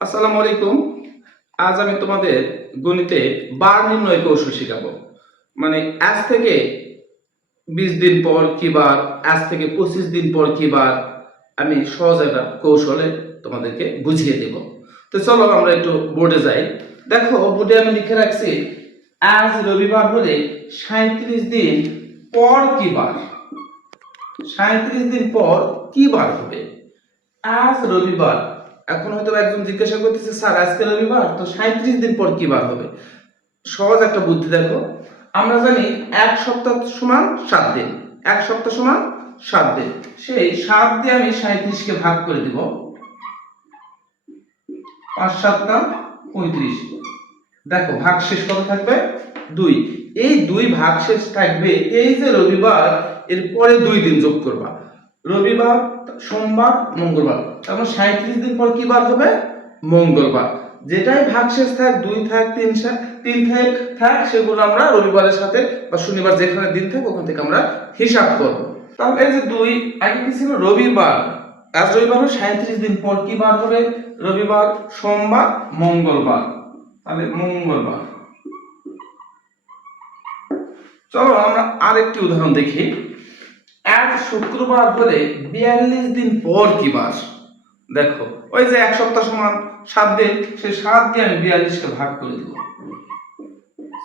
আসসালামু আলাইকুম। আজ আমি তোমাদের গণিতে বার নির্ণয় কৌশল শেখাবো। মানে আজ থেকে 20 দিন পর কি বার, আজ থেকে 25 দিন পর কি বার, আমি সহজ একটা কৌশলে তোমাদেরকে বুঝিয়ে দেব। তো চলো আমরা একটু বোর্ডে যাই। দেখো বোর্ডে আমি লিখে রাখছি, আজ রবিবার হলে 37 দিন পর কি বার। 37 দিন পর কি বার হবে? আজ রবিবার। এখন হয়তো একজন জিজ্ঞাসা করতেছে, স্যার আজকে রবিবার, তো 37 দিন পর কি বার হবে? সহজ একটা বুদ্ধি দেখো। আমরা জানি এক সপ্তাহ সমান 7 দিন। এক সপ্তাহ সমান 7 দিন। সেই 7 দিয়ে আমি 37 কে ভাগ করে দিব। 5 7 35। দেখো ভাগশেষ কত থাকবে? 2। এই 2 ভাগশেষ থাকবে, এই যে রবিবার এর পরে 2 দিন যোগ করবা। রবিবার, সোমবার, মঙ্গলবার। তারপর 37 দিন পর কি বার হবে? মঙ্গলবার। যেটাই ভাগশেষ থাক, 2 থাক, 3 থাক, সেগুলো আমরা রবিবারের সাথে বা শনিবার যেখানে দিন থাক ওখান থেকে আমরা হিসাব করব। তাহলে এই যে 2 আগে কি ছিল? রবিবার। আজ রবিবার 37 দিন পর কি বার হবে? রবিবার, সোমবার, মঙ্গলবার। তাহলে মঙ্গলবার। চলো আমরা আরেকটি উদাহরণ দেখি। আজ শুক্রবার হলে 42 দিন পর কি বার? দেখো ওই যে এক সপ্তাহ সমান 7 দিন, সেই 7 দিয়ে আমি 42 কে ভাগ করে দেব।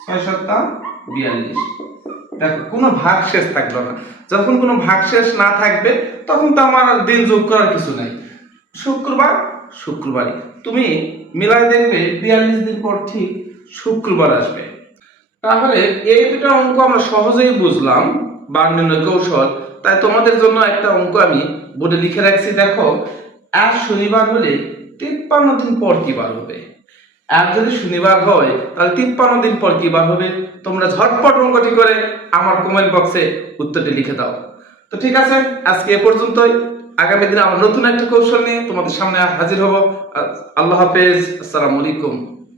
6 7 42। দেখো কোনো ভাগশেষ থাকলো না। যখন কোনো ভাগশেষ না থাকবে তখন তো আমার আর দিন যোগ করার কিছু নাই। শুক্রবার, শুক্রবারই। তুমি মিলাই দেখবে 42 দিন পর ঠিক শুক্রবার আসবে। তাহলে এই দুটো অঙ্ক আমরা সহজেই বুঝলাম, বার নির্ণয় কৌশল। তাই তোমাদের জন্য একটা অঙ্ক আমি বোর্ডে লিখে রাখছি। দেখো আজ শনিবার হলে 53 দিন পর কি বার হবে? আজ যদি শনিবার হয় তাহলে 53 দিন পর কি বার হবে? তোমরা ঝটপট অঙ্কটি করে আমার কমেন্ট বক্সে উত্তরটি লিখে দাও। তো ঠিক আছে, আজকে এ পর্যন্তই। আগামী দিনে আমরা নতুন একটা কৌশল নিয়ে তোমাদের সামনে হাজির হব। আল্লাহ হাফেজ। আসসালামু আলাইকুম।